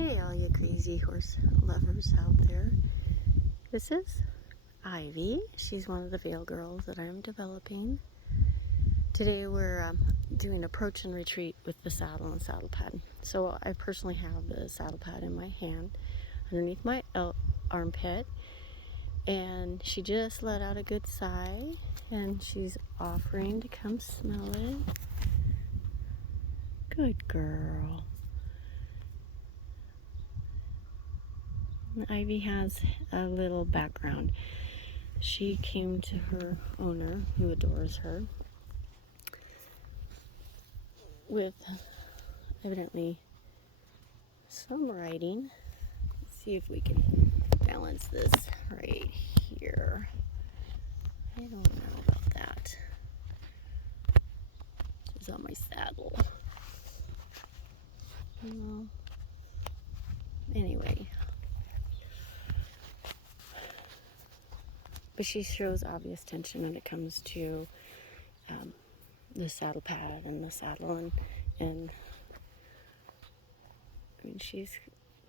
Hey, all you crazy horse lovers out there. This is Ivy. She's one of the Veil girls that I'm developing. Today we're doing approach and retreat with the saddle and saddle pad. So I personally have the saddle pad in my hand underneath my armpit. And she just let out a good sigh and she's offering to come smell it. Good girl. Ivy has a little background. She came to her owner, who adores her, with evidently some writing. Let's see if we can balance this right here. I don't know about that. This is on my saddle. Well, anyway. But she shows obvious tension when it comes to the saddle pad and the saddle, and I mean, she's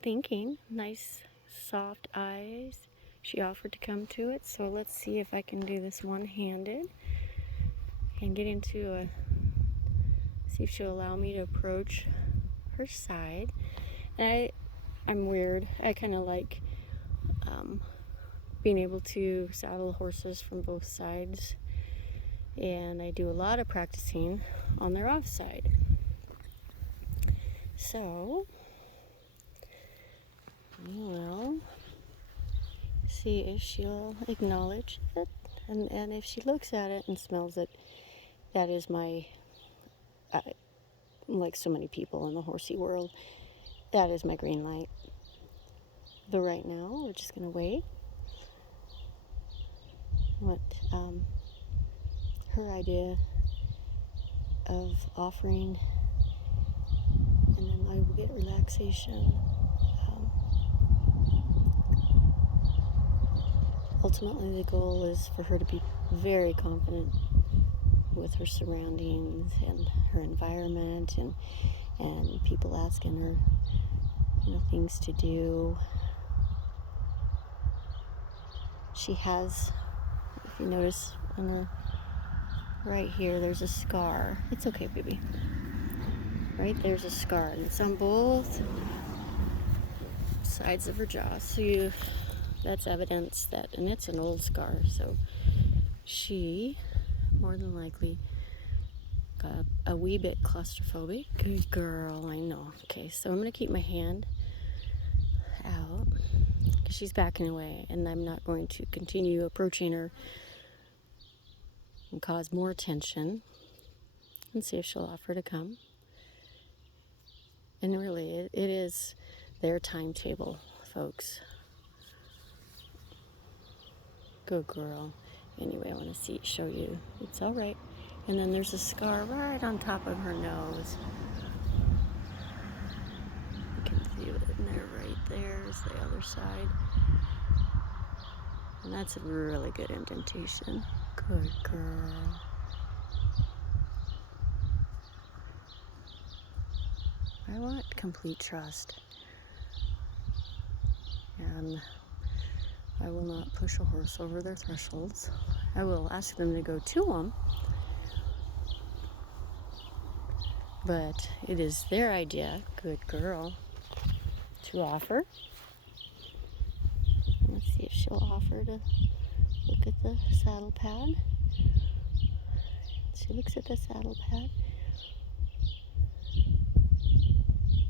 thinking. Nice soft eyes. She offered to come to it, so let's see if I can do this one-handed and get into see if she'll allow me to approach her side. And I'm weird. I kind of like being able to saddle horses from both sides, and I do a lot of practicing on their off side. So we'll see if she'll acknowledge it, and if she looks at it and smells it, that is my, like so many people in the horsey world, that is my green light. But right now, we're just going to wait what her idea of offering, and then I will get relaxation. Ultimately, the goal is for her to be very confident with her surroundings and her environment, and people asking her, things to do. She has, if you notice on her right here, there's a scar. It's okay, baby. Right there's a scar, and it's on both sides of her jaw. So that's evidence that, and it's an old scar. So she more than likely got a wee bit claustrophobic. Good girl, I know. Okay, so I'm gonna keep my hand out because she's backing away, and I'm not going to continue approaching her and cause more tension, and see if she'll offer to come. And really, it is their timetable, folks. Good girl. Anyway, I want to show you. It's all right. And then there's a scar right on top of her nose. You can see it in there, right there is the other side. And that's a really good indentation. Good girl. I want complete trust. And I will not push a horse over their thresholds. I will ask them to go to them. But it is their idea, good girl, to offer. Let's see if she'll offer to look at the saddle pad. She looks at the saddle pad.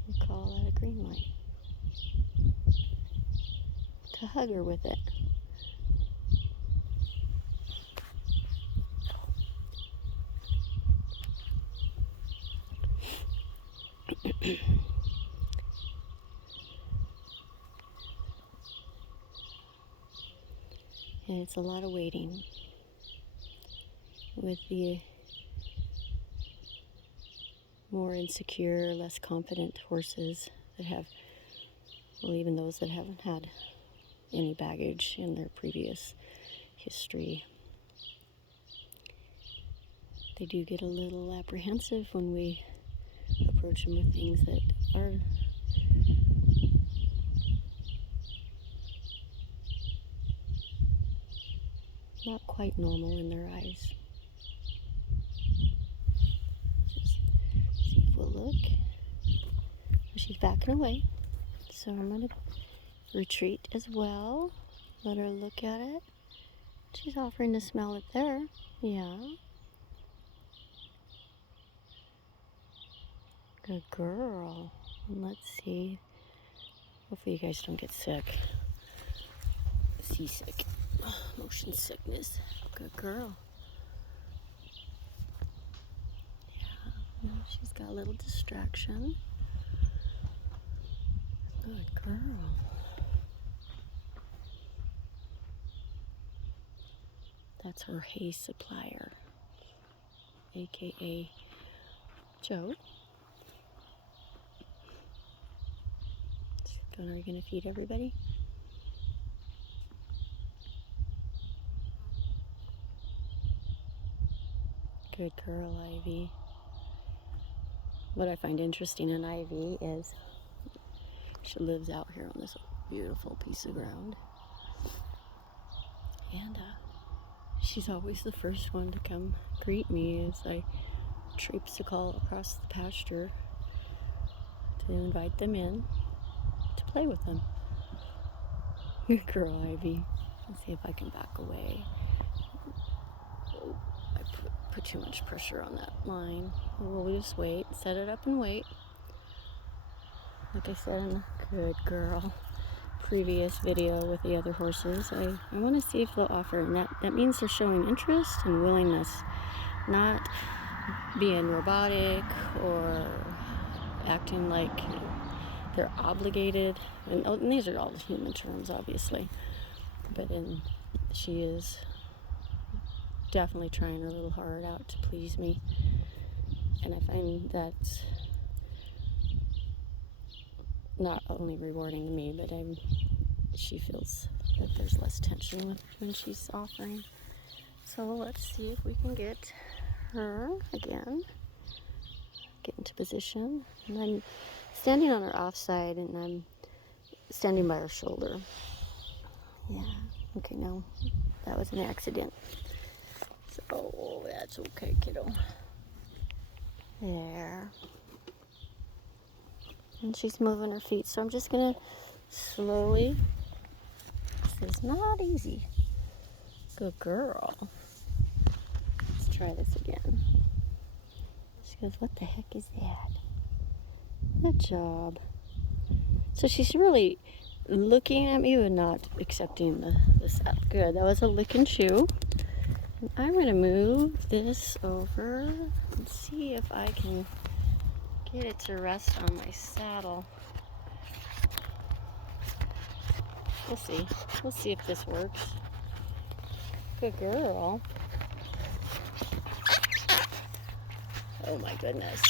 We call that a green light. To hug her with it. And it's a lot of waiting with the more insecure, less confident horses that have, well, even those that haven't had any baggage in their previous history. They do get a little apprehensive when we approach them with things that are not quite normal in their eyes. Just see if we'll look. She's backing away, so I'm going to retreat as well. Let her look at it. She's offering to smell it there. Yeah. Good girl. And let's see. Hopefully you guys don't get sick. Seasick. Motion sickness. Good girl. Yeah. No, she's got a little distraction. Good girl. That's her hay supplier, aka Joe. Are you going to feed everybody? Good girl, Ivee. What I find interesting in Ivee is she lives out here on this beautiful piece of ground. And she's always the first one to come greet me as I traipse-a-call across the pasture to invite them in to play with them. Good girl, Ivee. Let's see if I can back away. Oh, I put too much pressure on that line. We'll just wait, set it up and wait. Like I said in the good girl previous video with the other horses, I want to see if they'll offer, and that means they're showing interest and willingness, not being robotic or acting like they're obligated. And these are all human terms, obviously, but she is definitely trying her little heart out to please me, and I find that's not only rewarding to me, but she feels that there's less tension when she's offering. So let's see if we can get her again, get into position. And I'm standing on her offside, and I'm standing by her shoulder. Yeah, okay, no, that was an accident. So that's okay, kiddo. There. And she's moving her feet, so I'm just gonna slowly. This is not easy. Good girl. Let's try this again. She goes, what the heck is that? Good job. So she's really looking at me but not accepting the set. Good, that was a lick and chew. And I'm gonna move this over and see if I can get it to rest on my saddle. We'll see. We'll see if this works. Good girl. Oh my goodness.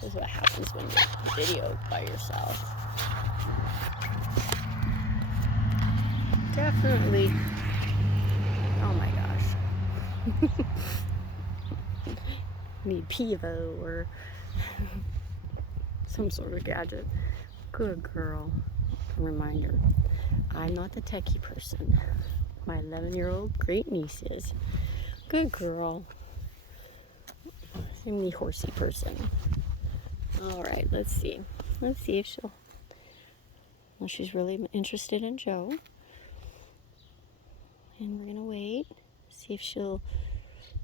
This is what happens when you video by yourself. Definitely. Oh my gosh. Need Pivo or some sort of gadget. Good girl. Reminder, I'm not the techie person. My 11-year-old great niece is. Good girl. I'm the horsey person. Alright, let's see. Let's see if she'll... Well, she's really interested in Joe. And we're going to wait. See if she'll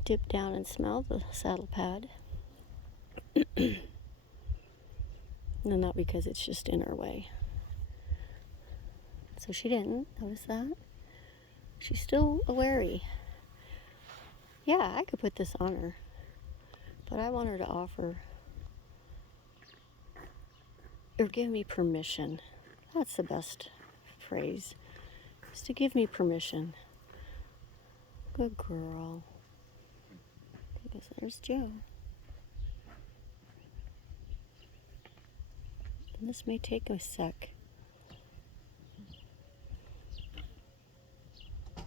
dip down and smell the saddle pad. No, not because it's just in her way. So she didn't. Notice that? She's still wary. Yeah, I could put this on her. But I want her to offer or give me permission. That's the best phrase. Is to give me permission. Good girl. Because there's Joe. And this may take a sec.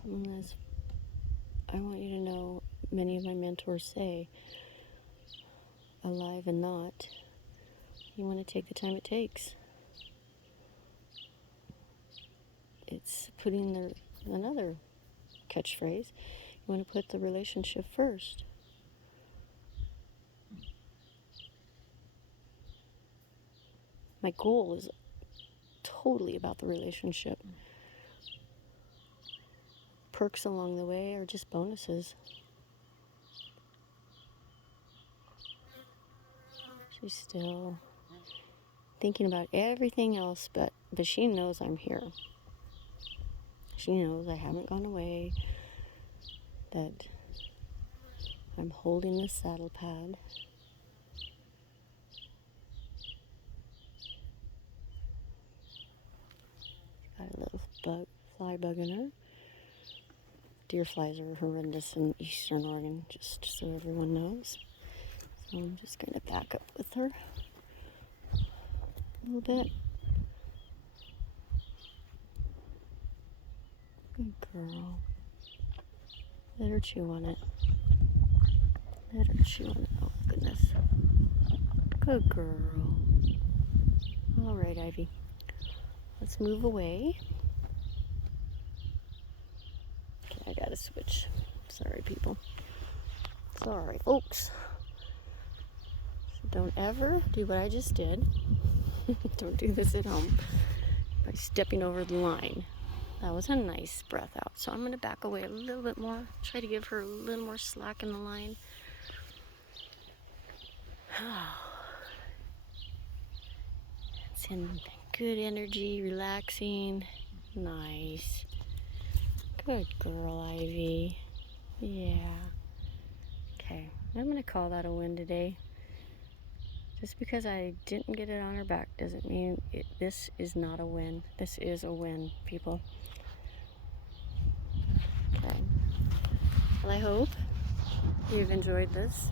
And as I want you to know, many of my mentors say, alive and not, you want to take the time it takes. It's putting another catchphrase, You want to put the relationship first. My goal is totally about the relationship. Perks along the way are just bonuses. She's still thinking about everything else, but she knows I'm here. She knows I haven't gone away, that I'm holding the saddle pad. Got a little fly bug in her. Deer flies are horrendous in Eastern Oregon, just so everyone knows. So I'm just going to back up with her a little bit. Good girl. Let her chew on it. Let her chew on it. Oh, goodness. Good girl. All right, Ivy. Let's move away. Okay, I gotta switch. Sorry, people. Sorry, folks. So don't ever do what I just did. Don't do this at home by stepping over the line. That was a nice breath out. So I'm going to back away a little bit more. Try to give her a little more slack in the line. It's in good energy, relaxing. Nice. Good girl, Ivy. Yeah. Okay, I'm going to call that a win today. Just because I didn't get it on her back doesn't mean this is not a win. This is a win, people. Okay. Well, I hope you've enjoyed this.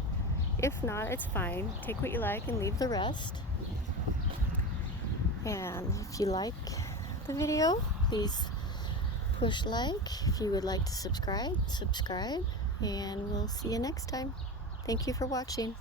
If not, it's fine. Take what you like and leave the rest. And if you like the video, please push like. If you would like to subscribe. And we'll see you next time. Thank you for watching.